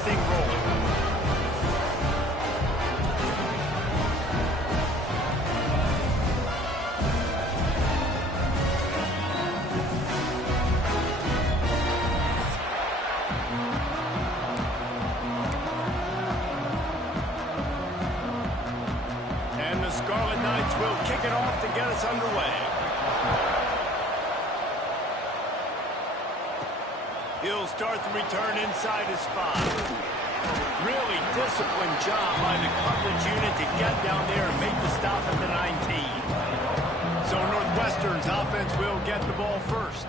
passing role. And the Scarlet Knights will kick it off to get us underway. He'll start the return inside his 5. Really disciplined job by the coverage unit to get down there and make the stop at the 19. So Northwestern's offense will get the ball first.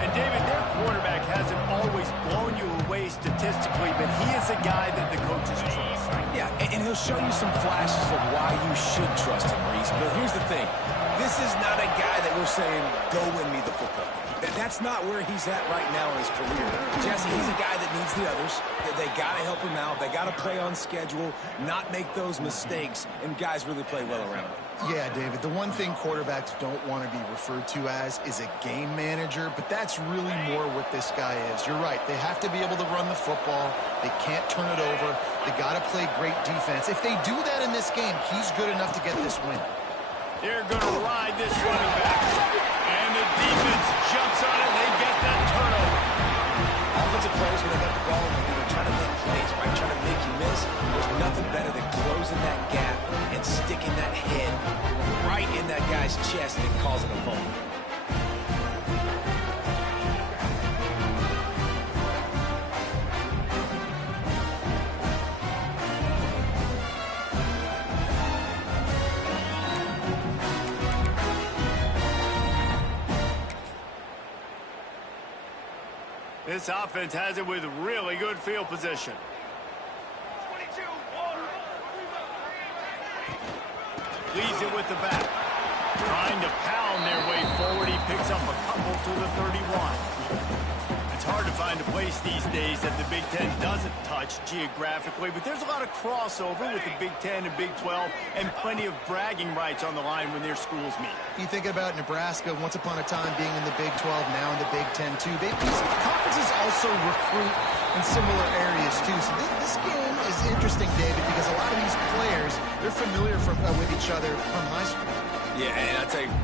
And David, their quarterback hasn't always blown you away statistically, but he is a guy that the coaches trust. Yeah, and he'll show you some flashes of why you should trust him, Reese. But here's the thing. This is not a guy that we're saying, go win me the football. That's not where he's at right now in his career. Jesse, he's a guy that needs the others. They got to help him out. They got to play on schedule, not make those mistakes, and guys really play well around him. Yeah, David, the one thing quarterbacks don't want to be referred to as is a game manager, but that's really more what this guy is. You're right. They have to be able to run the football. They can't turn it over. They got to play great defense. If they do that in this game, he's good enough to get this win. They're going to ride this running back. And the defense jumps on it. They get that turnover. Offensive players, when they got the ball in the hand, they're trying to make plays, right? Trying to make you miss. There's nothing better than closing that gap and sticking that head right in that guy's chest and causing a fumble. This offense has it with really good field position. Leads it with the back. Trying to pound their way forward. He picks up a couple to the 31. It's hard to find a place these days that the Big Ten doesn't touch geographically, but there's a lot of crossover with the Big Ten and Big 12 and plenty of bragging rights on the line when their schools meet. You think about Nebraska once upon a time being in the Big 12, now in the Big 10 too. These conferences also recruit in similar areas too. So this game is interesting, David, because a lot of these players, they're familiar with each other from high school. Yeah, and I tell you,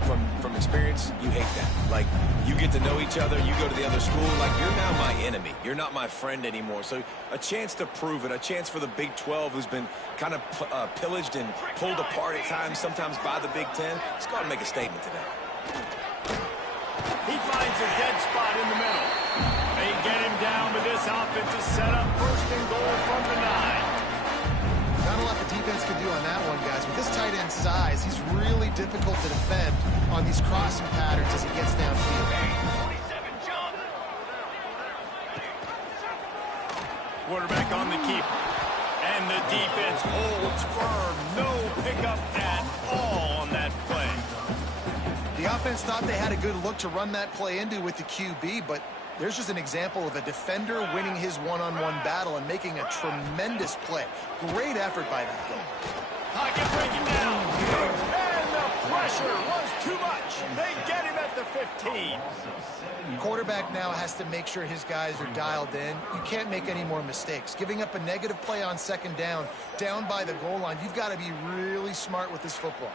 from experience, you hate that. Like, you get to know each other, you go to the other school, like, you're now my enemy. You're not my friend anymore. So a chance to prove it, a chance for the Big 12, who's been kind of pillaged and pulled apart at times, sometimes by the Big 10. Let's go out and make a statement today. He finds a dead spot in the middle. They get him down, but this offense is set up first and goal from the 9. Not a lot the defense can do on that one, guys. With this tight end size, he's really difficult to defend on these crossing patterns as he gets downfield. Quarterback on the keeper. And the defense holds firm. No pickup at all on that play. The offense thought they had a good look to run that play into with the QB, but there's just an example of a defender winning his one-on-one battle and making a tremendous play. Great effort by that guy. Pocket breaking down. And the pressure was too much. They get him at the 15. Quarterback now has to make sure his guys are dialed in. You can't make any more mistakes. Giving up a negative play on second down by the goal line, you've got to be really smart with this football.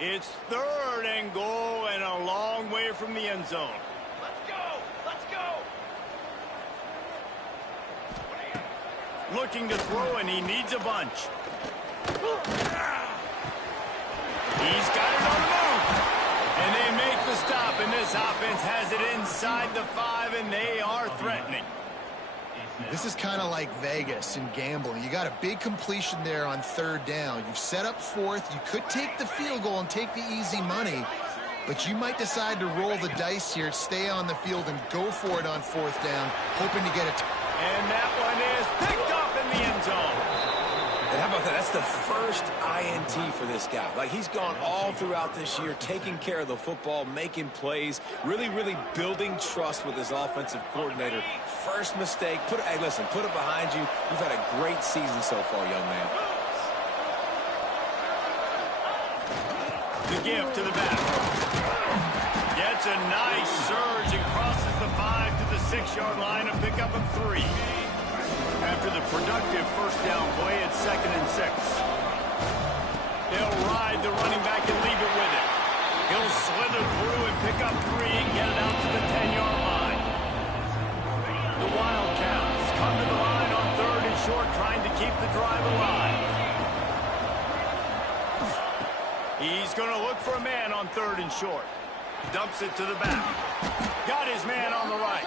It's third and goal and a long way from the end zone. Let's go! Let's go! Looking to throw, and he needs a bunch. He's got it on the move. And they make the stop, and this offense has it inside the 5, and they are threatening. This is kind of like Vegas in gambling. You got a big completion there on third down. You've set up fourth. You could take the field goal and take the easy money, but you might decide to roll the dice here, stay on the field, and go for it on fourth down, hoping to get it. And that one is picked off in the end zone. And how about that? That's the first INT for this guy. Like, he's gone all throughout this year, taking care of the football, making plays, really, really building trust with his offensive coordinator. First mistake, hey, listen, put it behind you. You've had a great season so far, young man. The give to the back. Gets a 6-yard line, a pickup of 3. After the productive first down play, it's 2nd and 6. They'll ride the running back and leave it with him. He'll slither through and pick up 3 and get it out to the 10-yard line. The Wildcats come to the line on 3rd and short, trying to keep the drive alive. He's going to look for a man on 3rd and short. Dumps it to the back. Got his man on the right.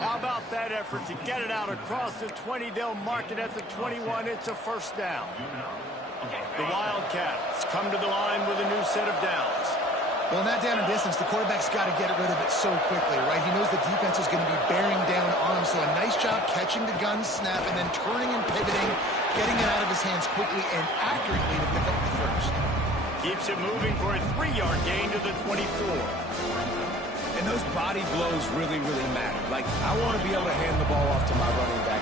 How about that effort to get it out across the 20? They'll mark it at the 21. It's a first down. The Wildcats come to the line with a new set of downs. Well, in that down and distance, the quarterback's got to get rid of it so quickly, right? He knows the defense is going to be bearing down on him, so a nice job catching the gun snap and then turning and pivoting, getting it out of his hands quickly and accurately to pick up the first. Keeps it moving for a 3-yard gain to the 24. And those body blows really, really matter. Like, I want to be able to hand the ball off to my running back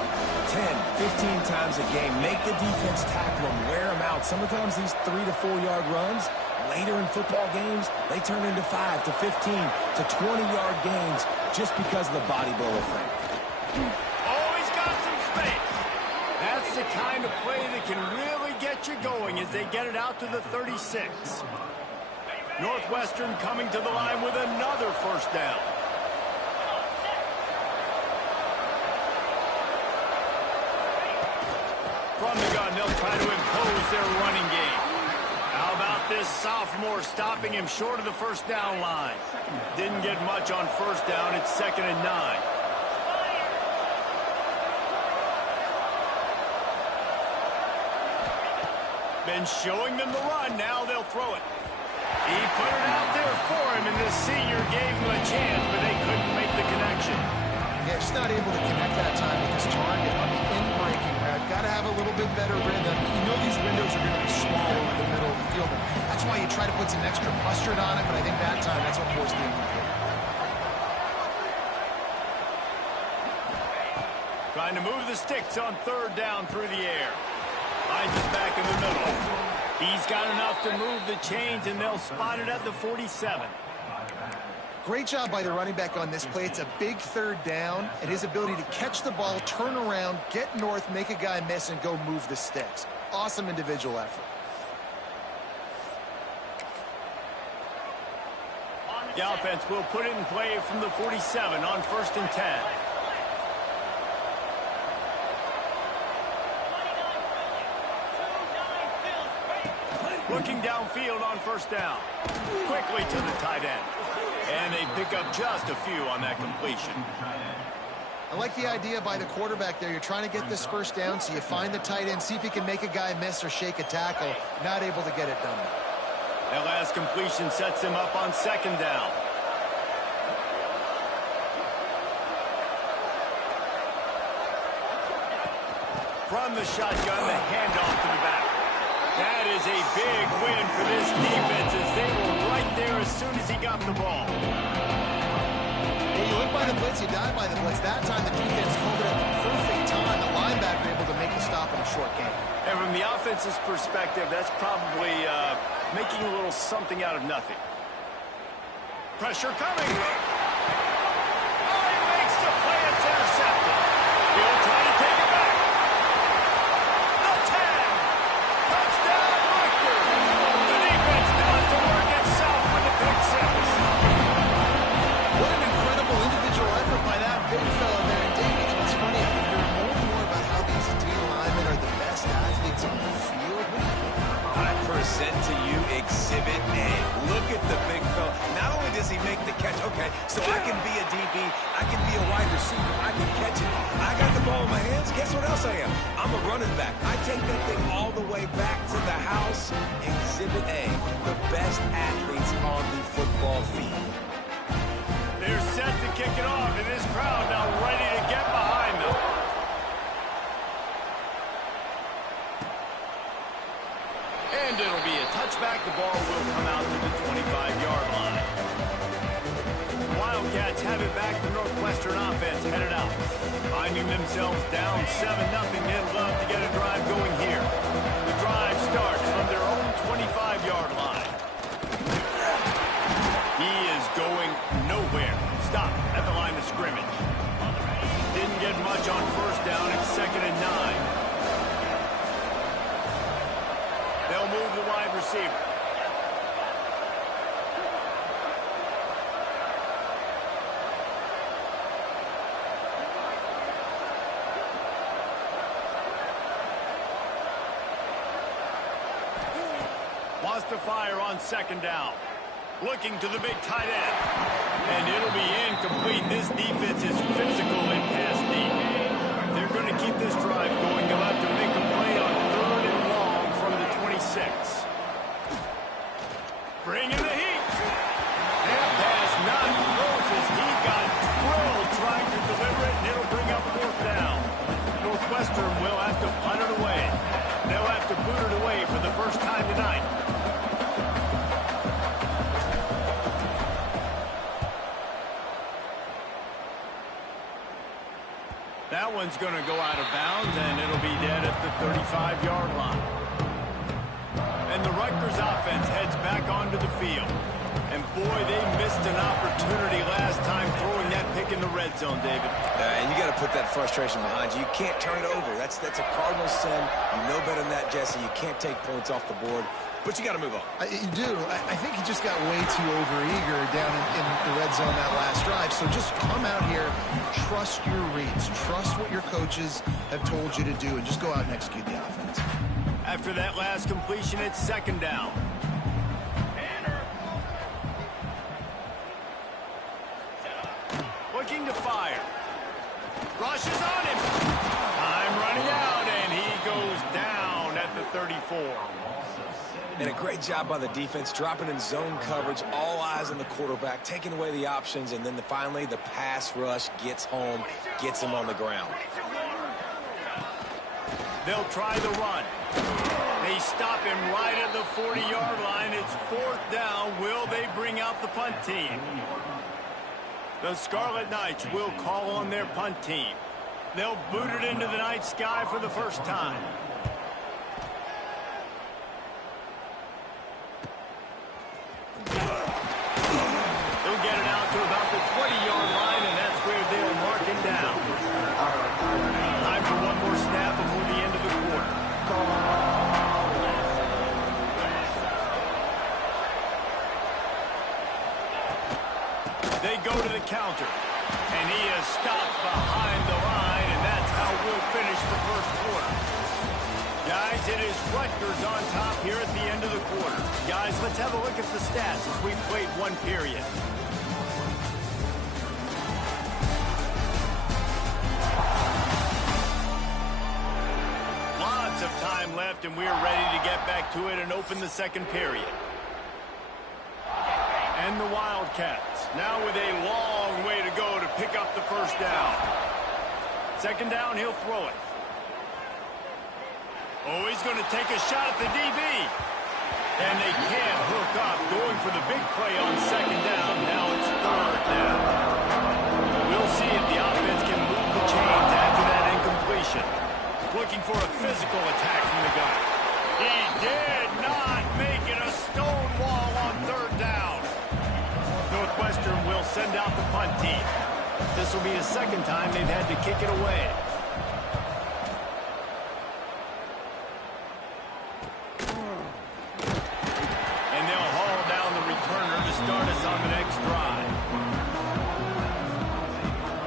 10, 15 times a game. Make the defense tackle him, wear him out. Sometimes these 3 to 4-yard runs, later in football games, they turn into 5 to 15 to 20-yard gains just because of the body blow effect. Oh, he's got some space. That's the kind of play that can really get you going as they get it out to the 36. Northwestern coming to the line with another first down. From the gun, they'll try to impose their running game. How about this sophomore stopping him short of the first down line? Didn't get much on first down. It's 2nd and 9. Been showing them the run. Now they'll throw it. He put it out there for him, and the senior gave him a chance, but they couldn't make the connection. Yeah, just not able to connect that time with his target on the in-breaking route. Got to have a little bit better rhythm. You know these windows are going to be small over the middle of the field. That's why you try to put some extra mustard on it, but I think that time that's what forced the incomplete. Trying to move the sticks on 3rd down through the air. Finds us back in the middle. He's got enough to move the chains, and they'll spot it at the 47. Great job by the running back on this play. It's a big 3rd down, and his ability to catch the ball, turn around, get north, make a guy miss, and go move the sticks. Awesome individual effort. The offense will put it in play from the 47 on 1st and 10. Looking downfield on 1st down. Quickly to the tight end. And they pick up just a few on that completion. I like the idea by the quarterback there. You're trying to get this first down, so you find the tight end, see if he can make a guy miss or shake a tackle. Not able to get it done. That last completion sets him up on 2nd down. From the shotgun, the handoff to the back. That is a big win for this defense as they were right there as soon as he got the ball. Hey, you look by the blitz, you die by the blitz. That time the defense called it at the perfect time. The linebacker able to make the stop in a short game. And from the offense's perspective, that's probably making a little something out of nothing. Pressure coming. Oh, he makes the play. It's intercepted. He'll try to take it back. The tag. Touchdown, Rutgers. The defense does the work itself with the pick six. What an incredible individual effort by that big fella there. And David, it's funny, I hear more and more about how these D linemen are the best athletes on the field. I present to you Exhibit A. Look at the big fella. Not only does he make the catch, okay, so I can be a DB, I can be a wide receiver, I can catch it. I got the ball in my hands, guess what else I am? I'm a running back. I take that thing all the way back to the house. Exhibit A, the best athletes on the football field. They're set to kick it off, and this crowd now ready to get behind them. And it'll be a touchback. The ball will come out to the 25-yard line. Wildcats have it back. The Northwestern offense headed out. Finding themselves down 7-0. They'd love to get a drive going here. The drive starts from their own 25-yard line. He is going nowhere. Stop at the line of scrimmage. Didn't get much on first down. It's 2nd and 9. They'll move the wide receiver. Wants to fire on 2nd down. Looking to the big tight end. And it'll be incomplete. This defense is physical in pass deep. They're going to keep this drive going. They'll have to make a play on 3rd and long from the 26. Bring in the heat. That pass not close as he got drilled trying to deliver it, and it'll bring up 4th down. Northwestern will have to punt it away. They'll have to boot it away for the first time tonight. That one's going to go out of bounds, and it'll be dead at the 35-yard line. And the Rutgers offense heads back onto the field. And, boy, they missed an opportunity last time throwing that pick in the red zone, David. And you got to put that frustration behind you. You can't turn it over. That's a cardinal sin. You know better than that, Jesse. You can't take points off the board. But you got to move on. You do. I think he just got way too overeager down in the red zone that last drive. So just come out here, trust your reads, trust what your coaches have told you to do, and just go out and execute the offense. After that last completion, it's 2nd down. Looking to fire. Rushes on him. Time running out, and he goes down at the 34. And a great job by the defense, dropping in zone coverage, all eyes on the quarterback, taking away the options, and then finally the pass rush gets home, gets him on the ground. They'll try the run. They stop him right at the 40-yard line. It's 4th down. Will they bring out the punt team? The Scarlet Knights will call on their punt team. They'll boot it into the night sky for the first time. They'll get it out to about the 20-yard line, and that's where they'll mark it down. Time for one more snap before the end of the quarter. They go to the counter, and he is stopped behind the line, and that's how we'll finish the first quarter. Guys, it is Rutgers on top here at the end of the quarter. Guys, let's have a look at the stats as we've played one period. Lots of time left, and we're ready to get back to it and open the second period. And the Wildcats, now with a long way to go to pick up the first down. 2nd down, he'll throw it. Oh, he's going to take a shot at the DB. And they can't hook up, going for the big play on 2nd down. Now it's 3rd down. We'll see if the offense can move the chains after that incompletion. Looking for a physical attack from the gun. He did not make it a stone wall on 3rd down. Northwestern will send out the punt team. This will be the 2nd time they've had to kick it away. And they'll haul down the returner to start us on the next drive.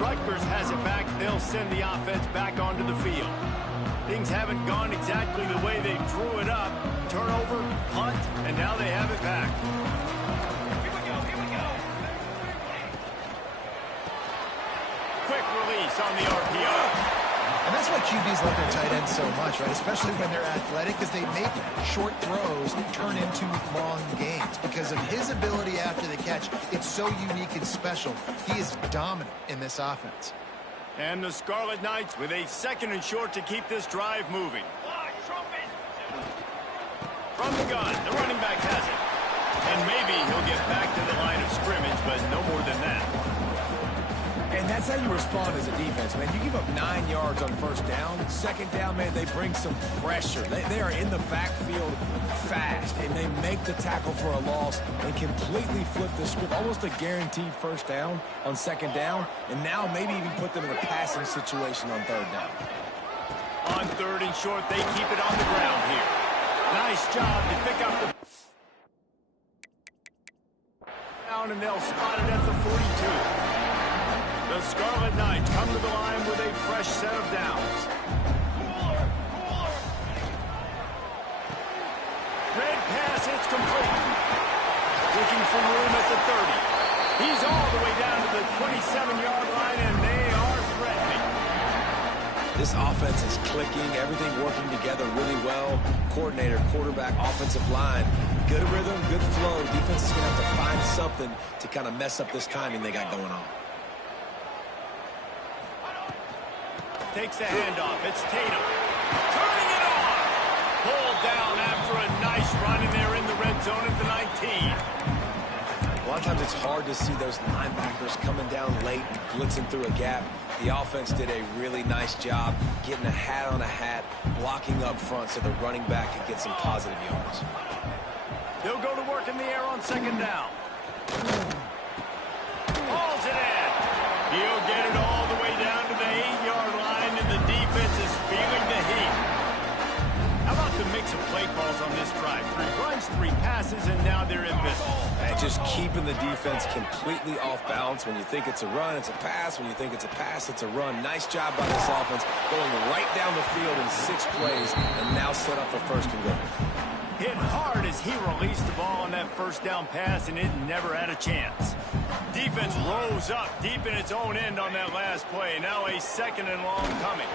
Rutgers has it back. They'll send the offense back onto the field. Things haven't gone exactly the way they drew it up. Turnover, punt, and now they have it back. Quick release on the RPO. And that's why QBs like their tight ends so much, right? Especially when they're athletic, because they make short throws turn into long gains. Because of his ability after the catch, it's so unique and special. He is dominant in this offense. And the Scarlet Knights with a 2nd and short to keep this drive moving. From the gun, the running back has it. And maybe he'll get back to the line of scrimmage, but no more than that. And that's how you respond as a defense, man. You give up 9 yards on first down. Second down, man, they bring some pressure. They are in the backfield fast, and they make the tackle for a loss and completely flip the script. Almost a guaranteed first down on second down, and now maybe even put them in a passing situation on third down. On third and short, they keep it on the ground here. Nice job to pick up the down, and they'll spot it at the 42. The Scarlet Knights come to the line with a fresh set of downs. Red pass, it's complete. Looking for room at the 30. He's all the way down to the 27-yard line, and they are threatening. This offense is clicking, everything working together really well. Coordinator, quarterback, offensive line, good rhythm, good flow. Defense is going to have to find something to kind of mess up this timing they got going on. Takes the handoff. It's Tatum. Turning it on. Pulled down after a nice run, and they're in the red zone at the 19. A lot of times it's hard to see those linebackers coming down late, blitzing through a gap. The offense did a really nice job getting a hat on a hat, blocking up front so the running back could get some positive yards. They'll go to work in the air on second down. Hauls it in. He'll get it all the way down to the 8-yard line, and the defense is feeling the heat. How about the mix of play calls on this drive? 3 runs, 3 passes, and now they're invisible. And just keeping the defense completely off balance. When you think it's a run, it's a pass. When you think it's a pass, it's a run. Nice job by this offense, going right down the field in 6 plays, and now set up for first and goal. Hit hard as he released the ball on that first down pass, and it never had a chance. Defense rose up deep in its own end on that last play. Now a second and long coming.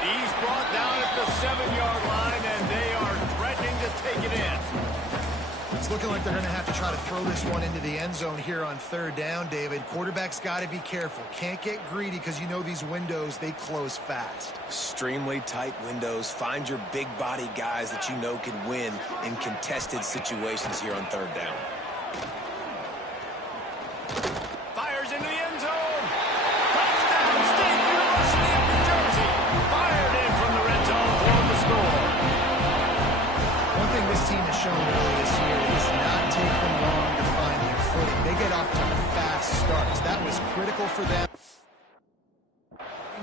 He's brought down at the 7-yard line, and they are threatening to take it in. It's looking like they're going to have to try to throw this one into the end zone here on third down, David. Quarterback's got to be careful. Can't get greedy because you know these windows, they close fast. Extremely tight windows. Find your big body guys that you know can win in contested situations here on third down. Fires into the end zone. Touchdown, State University of New Jersey. Fired in from the red zone for the score. One thing this team has shown early this year is not take them long to find their footing. They get off to fast starts. That was critical for them.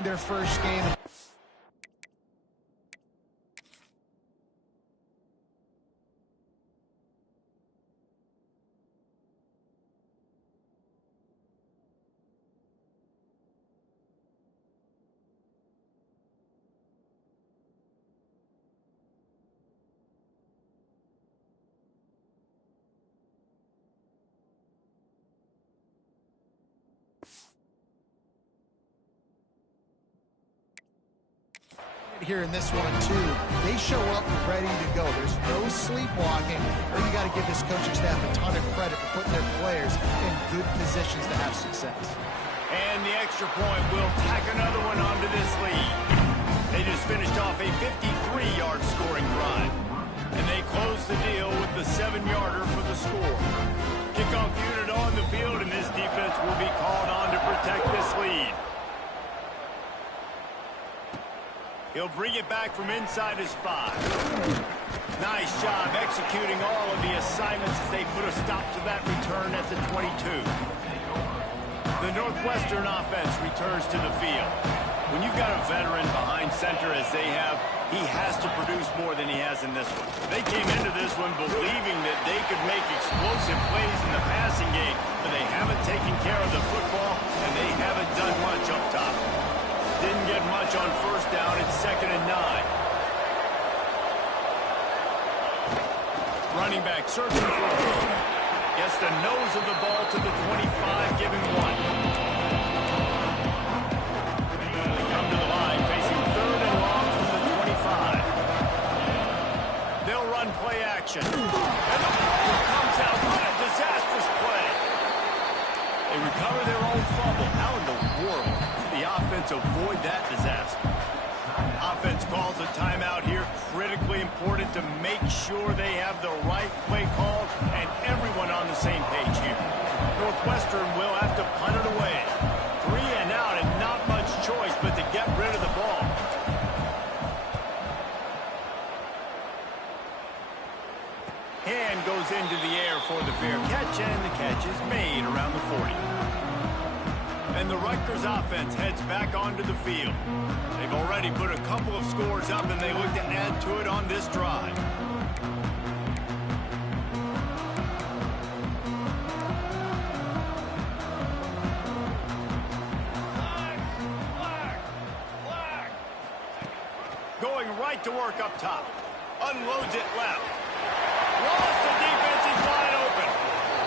Their first game. Here in this one too, they show up ready to go. There's no sleepwalking, or you got to give this coaching staff a ton of credit for putting their players in good positions to have success. And the extra point will tack another one onto this lead. They just finished off a 53-yard scoring drive, and they close the deal with the 7-yarder for the score. Kickoff unit on the field, and this defense will be called on to protect this lead. He'll bring it back from inside his 5. Nice job executing all of the assignments as they put a stop to that return at the 22. The Northwestern offense returns to the field. When you've got a veteran behind center as they have, he has to produce more than he has in this one. They came into this one believing that they could make explosive plays in the passing game, but they haven't taken care of the football, and they haven't done much up top. Didn't get much on first down. It's 2nd and 9. Running back searching for a hole. Gets the nose of the ball to the 25, giving 1. They come to the line, facing 3rd and long from the 25. They'll run play action. And the ball comes out. What a disastrous play. They recover their own fumble. How in the world did the offense avoid that disaster? Offense calls a timeout here. Critically important to make sure they have the right play call and everyone on the same page here. Northwestern will have to punt it away. 3 and goes into the air for the fair catch, and the catch is made around the 40. And the Rutgers offense heads back onto the field. They've already put a couple of scores up, and they look to add to it on this drive. Going right to work up top. Unloads it left. Lost, the defense is wide open.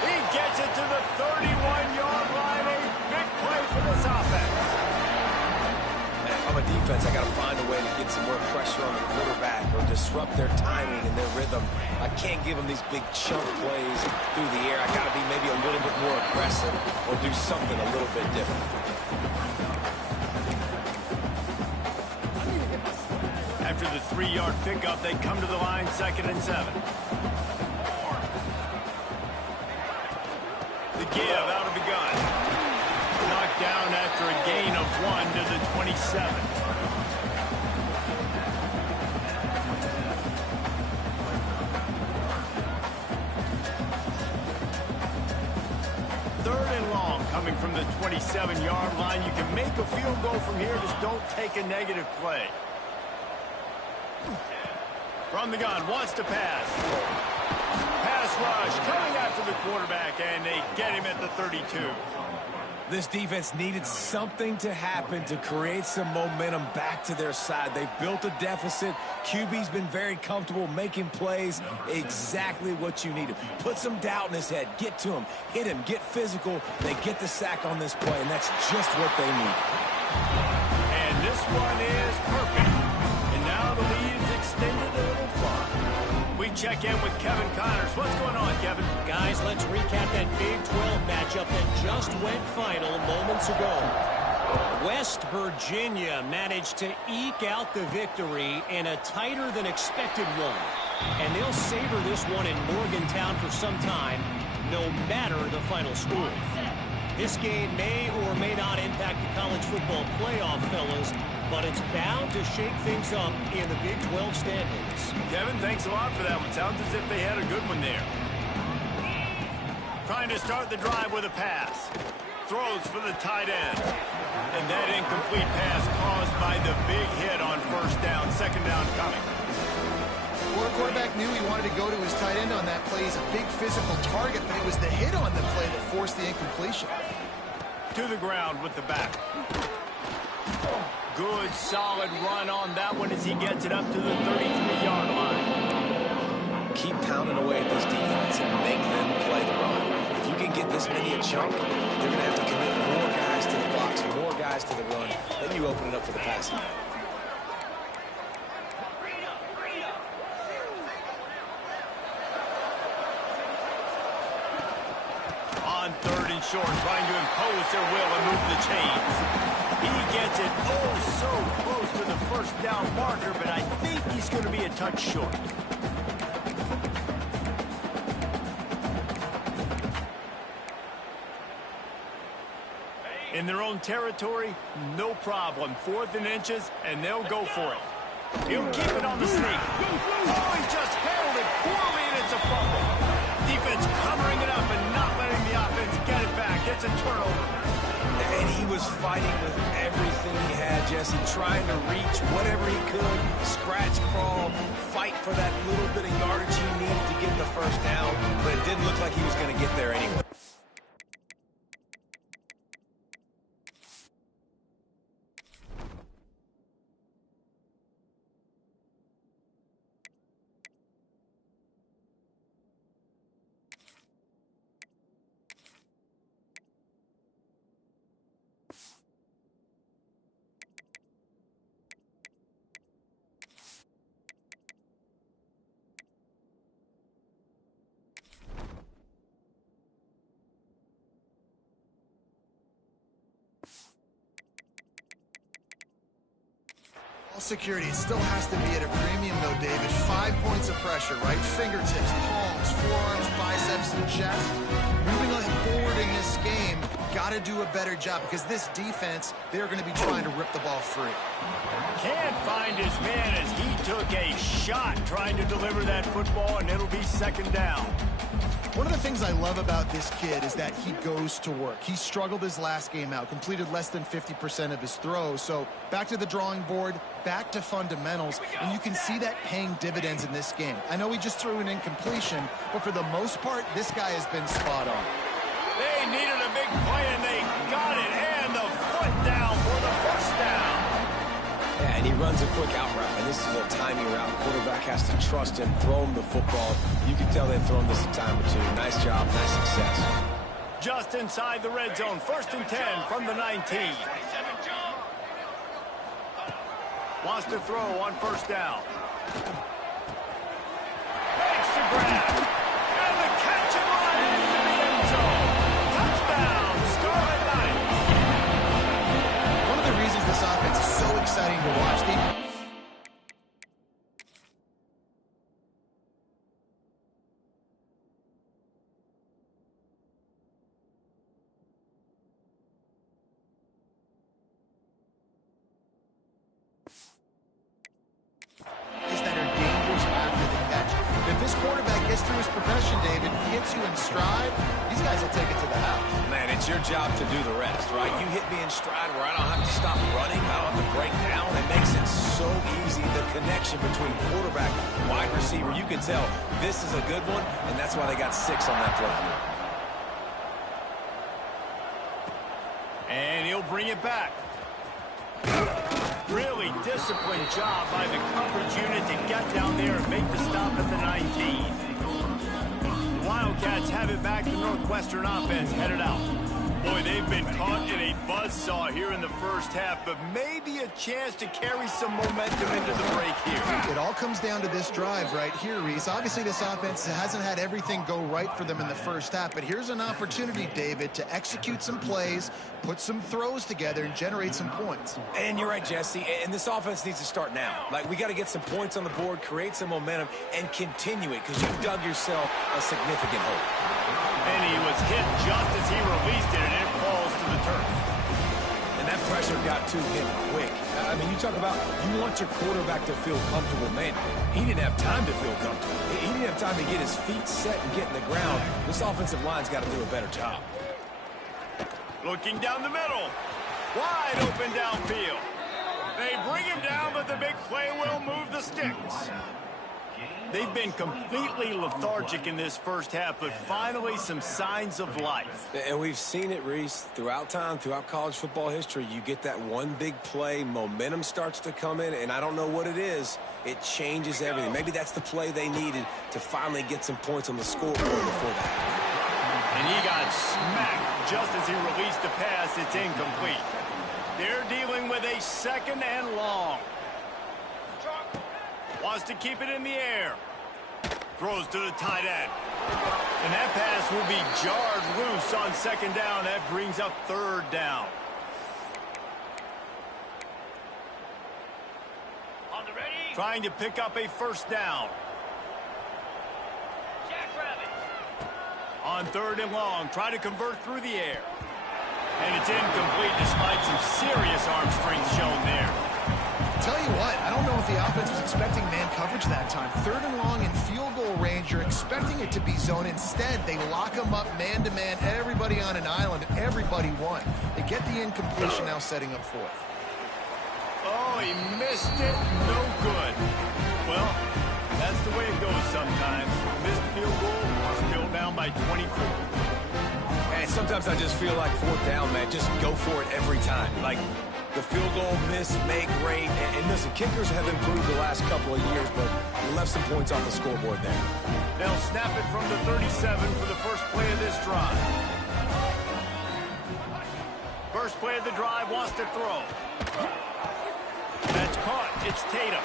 He gets it to the 31-yard line. A big play for this offense. If I'm a defense, I got to find a way to get some more pressure on the quarterback or disrupt their timing and their rhythm. I can't give them these big chunk plays through the air. I got to be maybe a little bit more aggressive or do something a little bit different. After the 3-yard pickup, they come to the line, 2nd and 7. The give out of the gun. Knocked down after a gain of 1 to the 27. Third and long coming from the 27-yard line. You can make a field goal from here, just don't take a negative play. From the gun, wants to pass. Pass rush, coming after the quarterback, and they get him at the 32. This defense needed something to happen to create some momentum back to their side. They've built a deficit. QB's been very comfortable making plays. Exactly what you needed. Put some doubt in his head. Get to him. Hit him. Get physical. They get the sack on this play, and that's just what they need. And this one is perfect. And now the lead is extended a little far. We check in with Kevin Connors. What's going on, Kevin? Guys, let's recap that Big 12 matchup that just went final moments ago. West Virginia managed to eke out the victory in a tighter than expected one. And they'll savor this one in Morgantown for some time, no matter the final score. This game may or may not impact the college football playoff, fellas, but it's bound to shake things up in the Big 12 standings. Kevin, thanks a lot for that one. Sounds as if they had a good one there. Trying to start the drive with a pass. Throws for the tight end. And that incomplete pass caused by the big hit on first down. 2nd down coming. Well, the quarterback knew he wanted to go to his tight end on that play. He's a big physical target, but it was the hit on the play that forced the incompletion. To the ground with the back. Good, solid run on that one as he gets it up to the 33-yard line. Keep pounding away at this defense and make them play the run. If you can get this many a chunk, they're going to have to commit more guys to the box, more guys to the run. Then you open it up for the passing game. On 3rd and short, trying to impose their will and move the chains. He gets it so close to the first down marker, but I think he's going to be a touch short. In their own territory, no problem. 4th and inches, and they'll go for it. He'll keep it on the sneak. Oh, he just handled it poorly, and it's a fumble. Defense covering it up and not letting the offense get it back. It's a turnover. And he was fighting with everything he had, Jesse, trying to reach whatever he could, scratch, crawl, fight for that little bit of yardage he needed to get the first down, but it didn't look like he was going to get there anyway. Security, it still has to be at a premium though, David. 5 points of pressure, right? Fingertips, palms, forearms, biceps, and chest. Moving forward in this game, got to do a better job because this defense, they're going to be trying to rip the ball free. Can't find his man as he took a shot trying to deliver that football, and it'll be 2nd down. One of the things I love about this kid is that he goes to work. He struggled his last game out, completed less than 50% of his throws. So back to the drawing board, back to fundamentals, and you can see that paying dividends in this game. I know he just threw an incompletion, but for the most part, this guy has been spot on. They needed a big play, and they got it, and the foot down for the first down. Yeah, and he runs a quick out route, and this is a timing route. Quarterback has to trust him, throw him the football. You can tell they've thrown this a time or two. Nice job, nice success. Just inside the red zone, 1st and 10 from the 19. Wants to throw on 1st down. Makes the grab. And the catch and run into the end zone. Touchdown, Scarlet Knights. One of the reasons this offense is so exciting to watch, is that are dangerous after the catch. If this quarterback gets through his progression, David, hits you in stride, these guys will take it to the house. Man, it's your job to do the rest, right? You hit me in stride where I don't have to stop running. I don't have to break down. It makes it so easy. The connection between quarterback and wide receiver, you can tell this is a good one, and that's why they got 6 on that play. And he'll bring it back. Really disciplined job by the coverage unit to get down there and make the stop at the 19. The Wildcats have it back. The Northwestern offense headed out. Boy, they've been caught in a buzzsaw here in the first half, but maybe a chance to carry some momentum into the break here. It all comes down to this drive right here, Reese. Obviously, this offense hasn't had everything go right for them in the first half, but here's an opportunity, David, to execute some plays, put some throws together, and generate some points. And you're right, Jesse, and this offense needs to start now. Like, we got to get some points on the board, create some momentum, and continue it, because you've dug yourself a significant hole. And he was hit just as he released it, and it falls to the turf. And that pressure got to him quick. I mean, you talk about you want your quarterback to feel comfortable. Man, he didn't have time to feel comfortable. He didn't have time to get his feet set and get in the ground. This offensive line's got to do a better job. Looking down the middle. Wide open downfield. They bring him down, but the big play will move the sticks. They've been completely lethargic in this first half, but finally some signs of life. And we've seen it, Reese, throughout time, throughout college football history. You get that one big play, momentum starts to come in, and I don't know what it is. It changes everything. Maybe that's the play they needed to finally get some points on the scoreboard before that. And he got smacked just as he released the pass. It's incomplete. They're dealing with a 2nd and long. Wants to keep it in the air. Throws to the tight end. And that pass will be jarred loose on 2nd down. That brings up 3rd down. On the ready. Trying to pick up a 1st down. Jackrabbit. On 3rd and long. Try to convert through the air. And it's incomplete despite some serious arm strength shown there. Tell you what, I don't know if the offense was expecting man coverage that time. 3rd and long in field goal range, you're expecting it to be zone. Instead, they lock them up man-to-man, everybody on an island, and everybody won. They get the incompletion now setting up 4th. Oh, he missed it. No good. Well, that's the way it goes sometimes. Missed field goal, still down by 24. And sometimes I just feel like 4th down, man. Just go for it every time. Like, the field goal, miss, make, rate. And listen, kickers have improved the last couple of years, but we left some points off the scoreboard there. They'll snap it from the 37 for the first play of this drive. First play of the drive, wants to throw. That's caught. It's Tatum.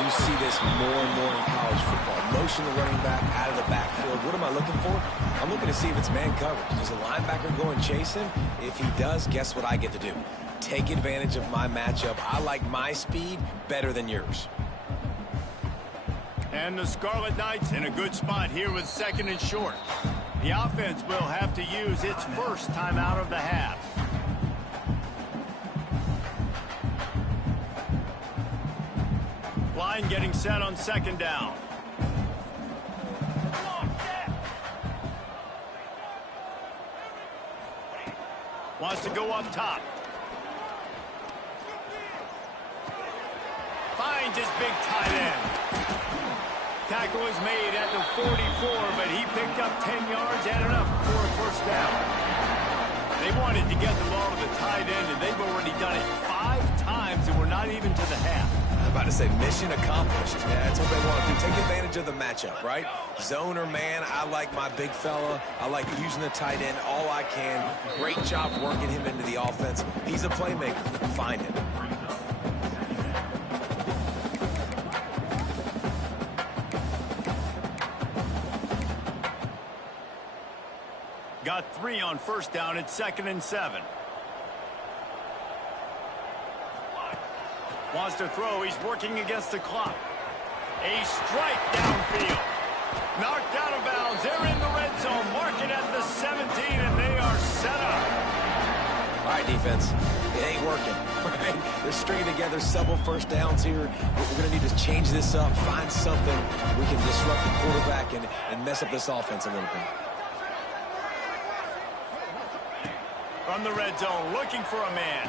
You see this more and more in college football. Motion the running back out of the backfield. What am I looking for? I'm looking to see if it's man coverage. Does a linebacker go and chase him? If he does, guess what I get to do? Take advantage of my matchup. I like my speed better than yours. And the Scarlet Knights in a good spot here with 2nd and short. The offense will have to use its first timeout of the half. Line getting set on 2nd down. Wants to go up top. Finds his big tight end. Tackle is made at the 44, but he picked up 10 yards and enough for a first down. They wanted to get the ball to the tight end, and they've already done it 5 times, and we're not even to the half. I'm about to say mission accomplished. Yeah, that's what they want to do. Take advantage of the matchup, right? Zone or man, I like my big fella. I like using the tight end all I can. Great job working him into the offense. He's a playmaker. Find him. Got 3 on first down at 2nd and 7. Wants to throw. He's working against the clock. A strike downfield. Knocked out of bounds. They're in the red zone. Mark it at the 17, and they are set up. All right, defense. It ain't working. Right? They're stringing together several first downs here. We're going to need to change this up, find something we can disrupt the quarterback and mess up this offense a little bit. From the red zone, looking for a man.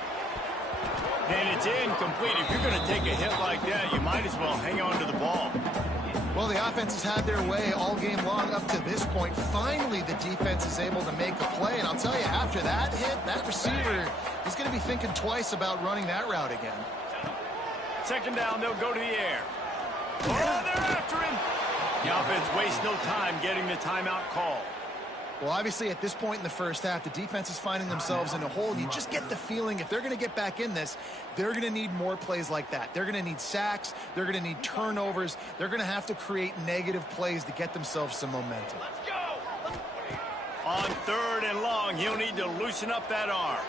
And it's incomplete. If you're going to take a hit like that, you might as well hang on to the ball. Well, the offense has had their way all game long up to this point. Finally, the defense is able to make a play. And I'll tell you, after that hit, that receiver is going to be thinking twice about running that route again. 2nd down, they'll go to the air. Oh, they're after him. The offense wastes no time getting the timeout call. Well, obviously, at this point in the first half, the defense is finding themselves in a hole. You just get the feeling if they're going to get back in this, they're going to need more plays like that. They're going to need sacks. They're going to need turnovers. They're going to have to create negative plays to get themselves some momentum. On 3rd and long, he'll need to loosen up that arm.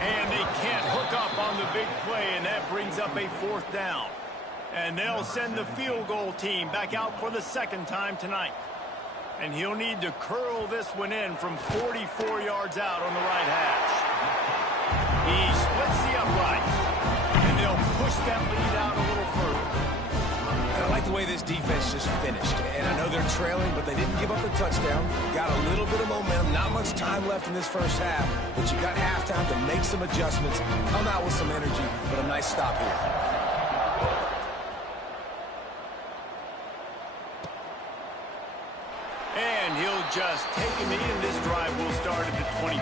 And they can't hook up on the big play, and that brings up a 4th down. And they'll send the field goal team back out for the 2nd time tonight. And he'll need to curl this one in from 44 yards out on the right hash. He splits the upright. And they'll push that lead out a little further. And I like the way this defense just finished. And I know they're trailing, but they didn't give up the touchdown. Got a little bit of momentum. Not much time left in this first half. But you got halftime to make some adjustments. Come out with some energy. But a nice stop here. And he'll just take a knee, and this drive will start at the 25.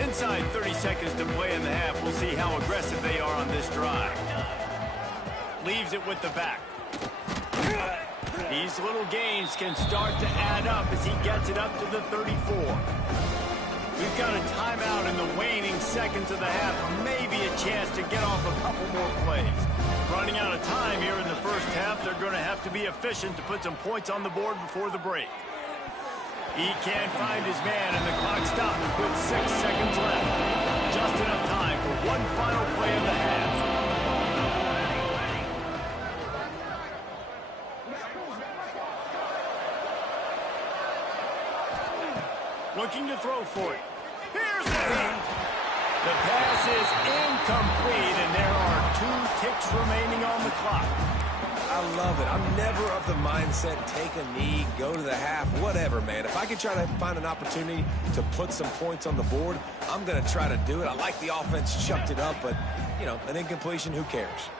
Inside 30 seconds to play in the half. We'll see how aggressive they are on this drive. Leaves it with the back. These little gains can start to add up as he gets it up to the 34. We've got a timeout in the waning seconds of the half. Maybe a chance to get off a couple more plays. Running out of time here in the first half. They're going to have to be efficient to put some points on the board before the break. He can't find his man, and the clock stops with 6 seconds left. Just enough time for one final play of the half. Looking to throw for it. Here's it! The pass is incomplete, and there are 2 ticks remaining on the clock. I love it. I'm never of the mindset, take a knee, go to the half, whatever, man. If I can try to find an opportunity to put some points on the board, I'm going to try to do it. I like the offense chucked it up, but, you know, an incompletion, who cares?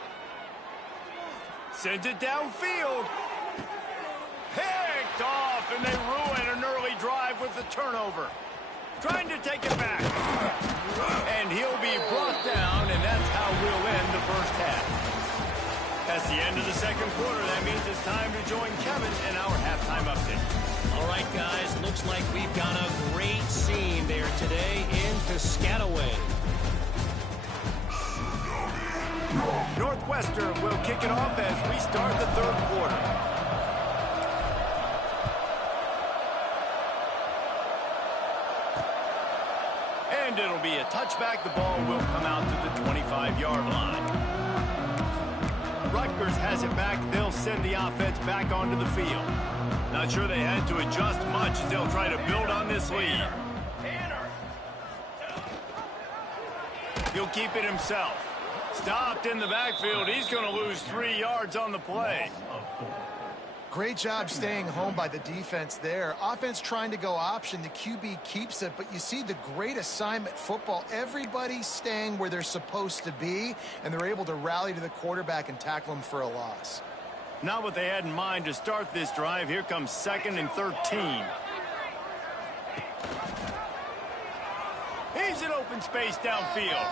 Sends it downfield. Picked off, and they ruin an early drive with the turnover. Trying to take it back. And he'll be brought down, and that's how we'll end the first half. That's the end of the second quarter. That means it's time to join Kevin in our halftime update. All right, guys, looks like we've got a great scene there today in Piscataway. Northwestern will kick it off as we start the third quarter. And it'll be a touchback. The ball will come out to the 25-yard line. Rutgers has it back. They'll send the offense back onto the field. Not sure they had to adjust much as they'll try to build on this lead. He'll keep it himself. Stopped in the backfield. He's going to lose 3 yards on the play. Great job staying home by the defense there. Offense trying to go option. The QB keeps it, but you see the great assignment football. Everybody's staying where they're supposed to be, and they're able to rally to the quarterback and tackle him for a loss. Not what they had in mind to start this drive. Here comes 2nd and 13. He's in open space downfield.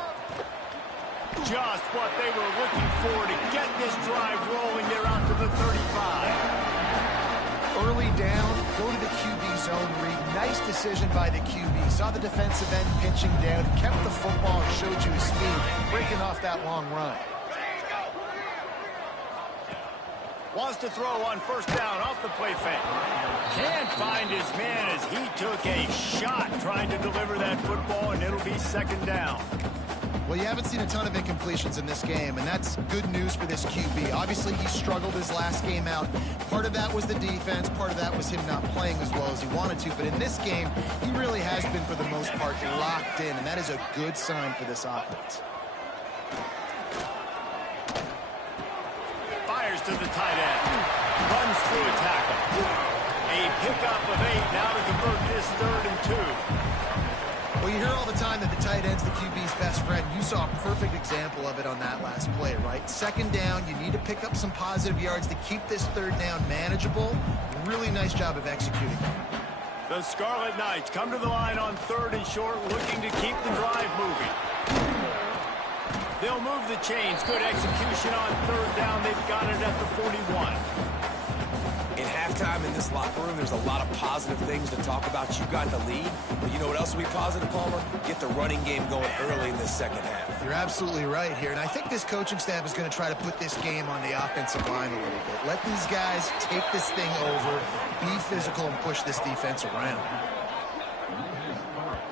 Just what they were looking for to get this drive rolling there out to the 35. Early down, go to the QB zone read. Nice decision by the QB. Saw the defensive end pinching down, kept the football and showed you his speed, breaking off that long run. Wants to throw on 1st down off the play fake. Can't find his man as he took a shot trying to deliver that football, and it'll be 2nd down. Well, you haven't seen a ton of incompletions in this game, and that's good news for this QB. Obviously, he struggled his last game out. Part of that was the defense. Part of that was him not playing as well as he wanted to. But in this game, he really has been, for the most part, locked in, and that is a good sign for this offense. Fires to the tight end. Runs through a tackle. A pickup of 8 now to convert this 3rd and 2. Well, you hear all the time that the tight end's the QB's best friend. You saw a perfect example of it on that last play, right? 2nd down, you need to pick up some positive yards to keep this 3rd down manageable. Really nice job of executing. The Scarlet Knights come to the line on 3rd and short, looking to keep the drive moving. They'll move the chains. Good execution on 3rd down. They've got it at the 41. In halftime in this locker room, there's a lot of positive things to talk about. You got the lead, but you know what else will be positive, Palmer? Get the running game going early in this 2nd half. You're absolutely right here, and I think this coaching staff is going to try to put this game on the offensive line a little bit. Let these guys take this thing over, be physical, and push this defense around.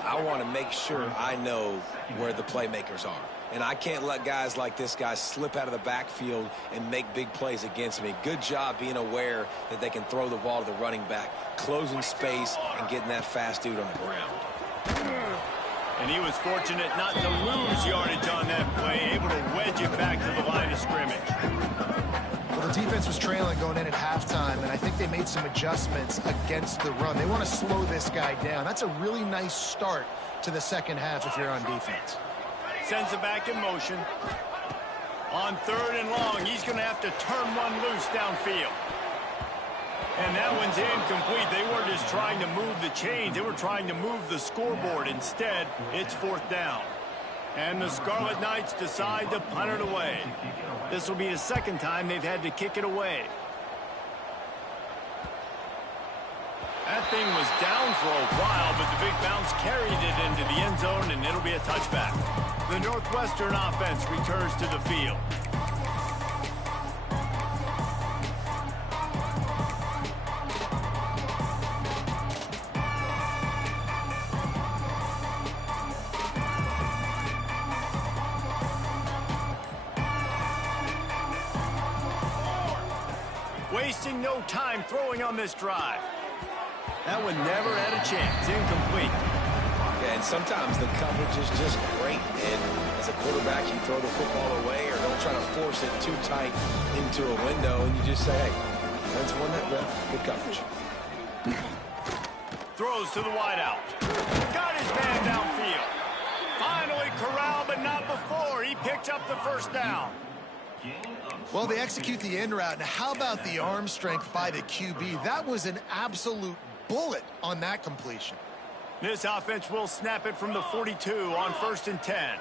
I want to make sure I know where the playmakers are. And I can't let guys like this guy slip out of the backfield and make big plays against me. Good job being aware that they can throw the ball to the running back, closing space, and getting that fast dude on the ground. And he was fortunate not to lose yardage on that play, able to wedge it back to the line of scrimmage. Well, the defense was trailing going in at halftime, and I think they made some adjustments against the run. They want to slow this guy down. That's a really nice start to the 2nd half if you're on defense. Sends it back in motion. On 3rd and long, he's going to have to turn one loose downfield. And that one's incomplete. They weren't just trying to move the chains. They were trying to move the scoreboard. Instead, it's 4th down. And the Scarlet Knights decide to punt it away. This will be the 2nd time they've had to kick it away. That thing was down for a while, but the big bounce carried it into the end zone, and it'll be a touchback. The Northwestern offense returns to the field. Wasting no time throwing on this drive. That one never had a chance. Incomplete. Yeah, and sometimes the coverage is just great. And as a quarterback, you throw the football away or don't try to force it too tight into a window, and you just say, hey, that's one that good coverage. Throws to the wideout. Got his man downfield. Finally corralled, but not before. He picked up the 1st down. Well, they execute the in route. Now, how about the arm strength by the QB? That was an absolute bullet on that completion. This offense will snap it from the 42 on 1st and 10.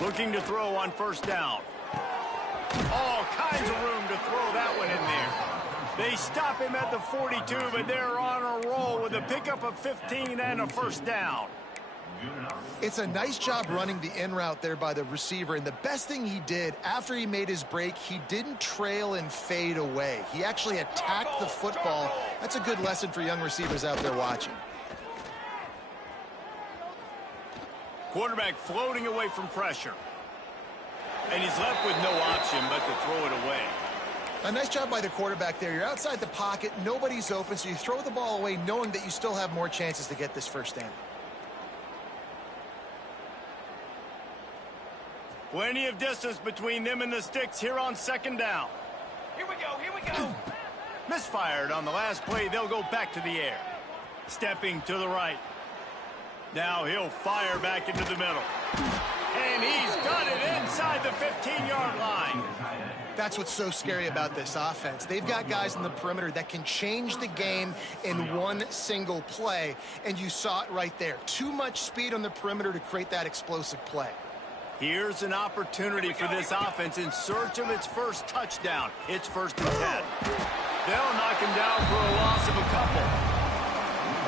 Looking to throw on 1st down. All kinds of room to throw that one in there. They stop him at the 42, but they're on a roll with a pickup of 15 and a 1st down. It's a nice job running the in route there by the receiver, and the best thing he did after he made his break, he didn't trail and fade away. He actually attacked the football. That's a good lesson for young receivers out there watching. Quarterback floating away from pressure. And he's left with no option but to throw it away. A nice job by the quarterback there. You're outside the pocket, nobody's open, so you throw the ball away knowing that you still have more chances to get this 1st down. Plenty of distance between them and the sticks here on 2nd down. Here we go, here we go. Misfired on the last play. They'll go back to the air. Stepping to the right. Now he'll fire back into the middle. And he's got it inside the 15-yard line. That's what's so scary about this offense. They've got guys in the perimeter that can change the game in one single play, and you saw it right there. Too much speed on the perimeter to create that explosive play. Here's an opportunity for this offense in search of its first touchdown. It's 1st and 10. They'll knock him down for a loss of a couple.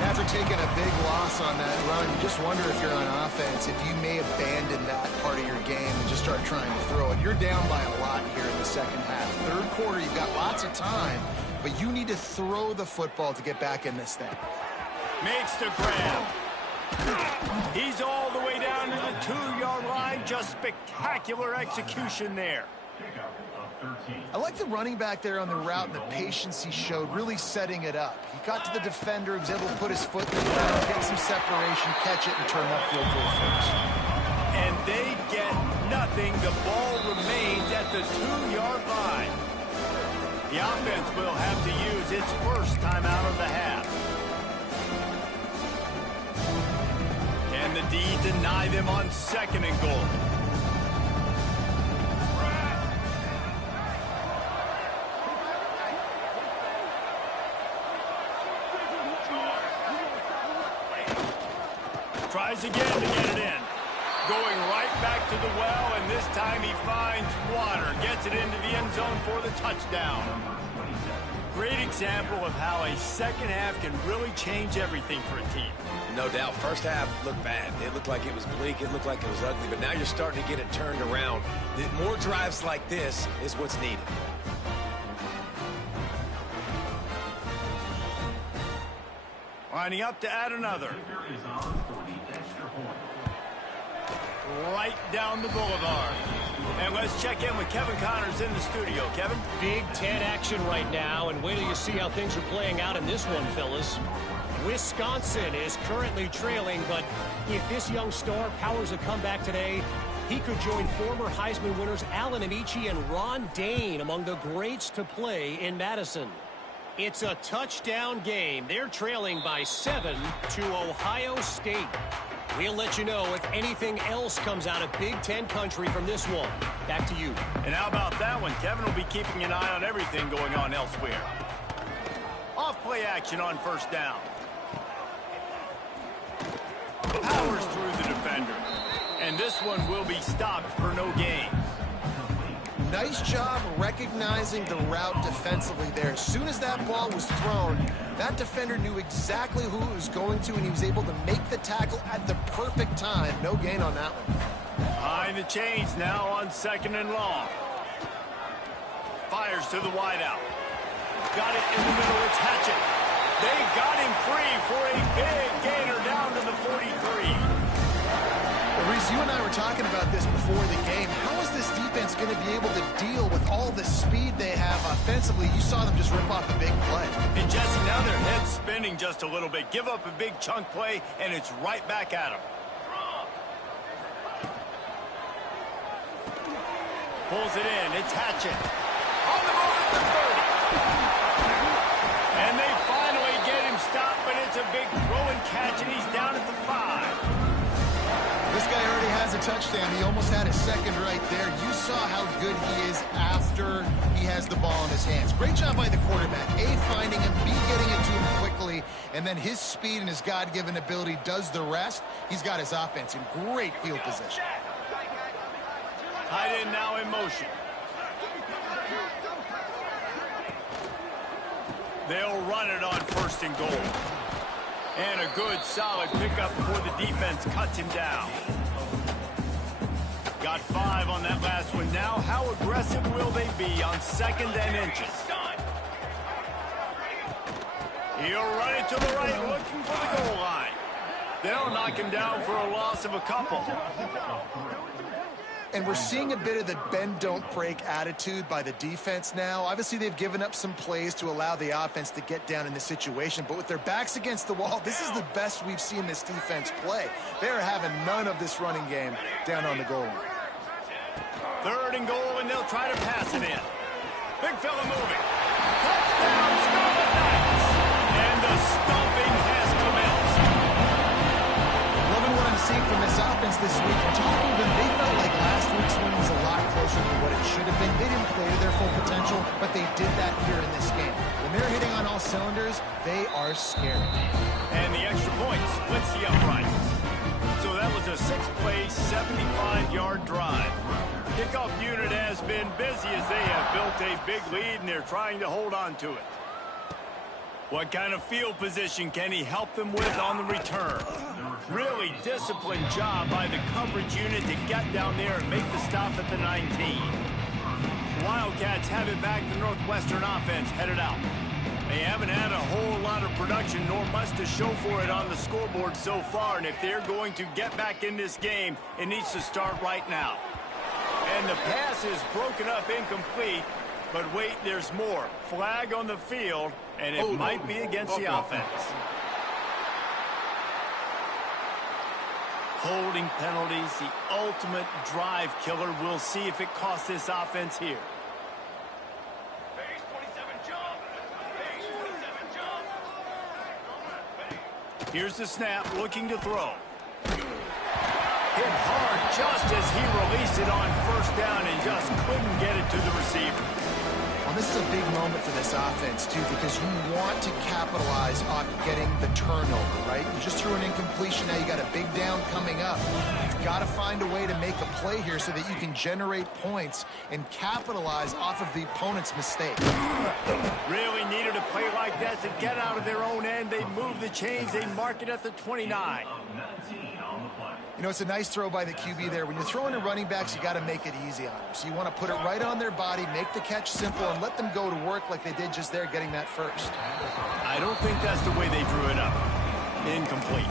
After taking a big loss on that run, you just wonder if you're on offense, if you may abandon that part of your game and just start trying to throw it. You're down by a lot here in the second half. Third quarter, you've got lots of time, but you need to throw the football to get back in this thing. Makes the grab. He's all the way down to the 2-yard line. Just spectacular execution there. I like the running back there on the route and the patience he showed, really setting it up. He got to the defender, he was able to put his foot in the ground, get some separation, catch it, and turn upfield for a finish. And they get nothing. The ball remains at the 2-yard line. The offense will have to use its first timeout of the half. Can the D deny them on 2nd and goal? Tries again to get it in. Going right back to the well, and this time he finds water. Gets it into the end zone for the touchdown. Great example of how a second half can really change everything for a team. No doubt. First half looked bad. It looked like it was bleak. It looked like it was ugly. But now you're starting to get it turned around. More drives like this is what's needed. Lining up to add another. Right down the boulevard. And let's check in with Kevin Connors in the studio. Kevin? Big Ten action right now, and wait till you see how things are playing out in this one, fellas. Wisconsin is currently trailing, but if this young star powers a comeback today, he could join former Heisman winners Allen Amici and Ron Dane among the greats to play in Madison. It's a touchdown game. They're trailing by 7 to Ohio State. We'll let you know if anything else comes out of Big Ten country from this one. Back to you. And how about that one? Kevin will be keeping an eye on everything going on elsewhere. Off-play action on 1st down. Powers through the defender. And this one will be stopped for no gain. Nice job recognizing the route defensively there. As soon as that ball was thrown, that defender knew exactly who it was going to, and he was able to make the tackle at the perfect time. No gain on that one. Behind the chains now on 2nd and long. Fires to the wideout. Got it in the middle. It's Hatchett. They got him free for a big gainer down to the 43. Reese, you and I were talking about this before the game. How is this defense going to be able to deal with all the speed they have offensively? You saw them just rip off a big play. And Jesse, now their head's spinning just a little bit. Give up a big chunk play, and it's right back at them. Pulls it in. It's Hatchett. On the move at the 30. And they finally get him stopped, but it's a big throw and catch, and he's down at the 5. This guy already has a touchdown. He almost had a second right there. You saw how good he is after he has the ball in his hands. Great job by the quarterback. A, finding him, B, getting it to him quickly, and then his speed and his God-given ability does the rest. He's got his offense in great field position. Tight end now in motion. They'll run it on 1st and goal. And a good, solid pickup before the defense cuts him down. Got 5 on that last one. Now, how aggressive will they be on 2nd and inches? He'll run it to the right, looking for the goal line. They'll knock him down for a loss of a couple. And we're seeing a bit of the bend-don't-break attitude by the defense now. Obviously, they've given up some plays to allow the offense to get down in this situation. But with their backs against the wall, this is the best we've seen this defense play. They're having none of this running game down on the goal line. 3rd and goal, and they'll try to pass it in. Big fella moving. down, Scarlet Knights. And the stomping has commenced. Loving what I'm seeing from this offense this week. And talking to them, they felt like last week's win was a lot closer than what it should have been. They didn't play to their full potential, but they did that here in this game. When they're hitting on all cylinders, they are scary. And the extra point splits the uprights. So that was a 6-play, 75-yard drive. Kickoff unit has been busy as they have built a big lead, and they're trying to hold on to it. What kind of field position can he help them with on the return? Really disciplined job by the coverage unit to get down there and make the stop at the 19. The Wildcats have it back. The Northwestern offense headed out. They haven't had a whole lot of production, nor much to show for it on the scoreboard so far. And if they're going to get back in this game, it needs to start right now. And the pass is broken up, incomplete. But wait, there's more. Flag on the field, and it might be against the offense. Holding penalties, the ultimate drive killer. We'll see if it costs this offense here. Base 27 jump. Base 27 jump. Here's the snap, looking to throw. Hit hard just as he released it on first down and just couldn't get it to the receiver. Well, this is a big moment for this offense, too, because you want to capitalize on getting the turnover, right? You just threw an incompletion. Now you got a big down coming up. You've got to find a way to make a play here so that you can generate points and capitalize off of the opponent's mistake. Really needed a play like that to get out of their own end. They move the chains. They mark it at the 29. You know, it's a nice throw by the QB there. When you're throwing to running backs, you got to make it easy on them. So you want to put it right on their body, make the catch simple, and let them go to work like they did just there, getting that first. I don't think that's the way they drew it up. Incomplete.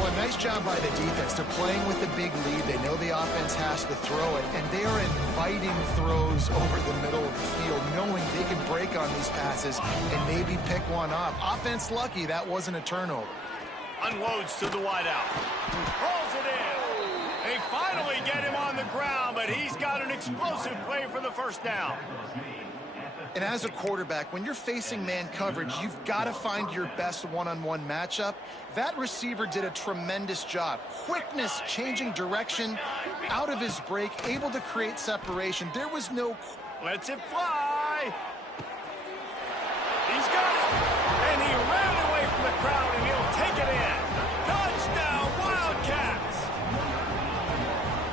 Well, a nice job by the defense. They're playing with a big lead. They know the offense has to throw it, and they are inviting throws over the middle of the field, knowing they can break on these passes and maybe pick one off. Offense lucky that wasn't a turnover. Unloads to the wideout. Rolls it in. They finally get him on the ground, but he's got an explosive play for the first down. And as a quarterback, when you're facing man coverage, you've got to find your best one-on-one matchup. That receiver did a tremendous job. Quickness, changing direction, out of his break, able to create separation. There was no... Lets it fly. He's got it. And he ran away from the crowd, and he'll take it in. Touchdown, Wildcats.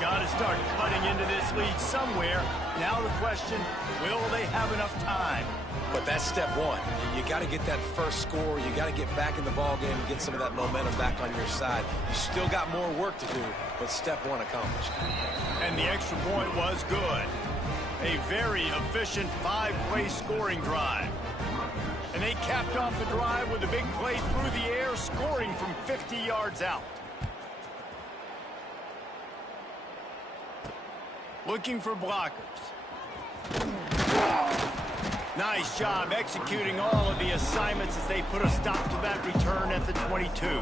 Got to start cutting into this lead somewhere. Now the question, will they have enough time? But that's step one. You got to get that first score. You got to get back in the ball game and get some of that momentum back on your side. You still got more work to do, but step one accomplished. And the extra point was good. A very efficient 5-play scoring drive. And they capped off the drive with a big play through the air, scoring from 50 yards out. Looking for blockers. Nice job executing all of the assignments as they put a stop to that return at the 22.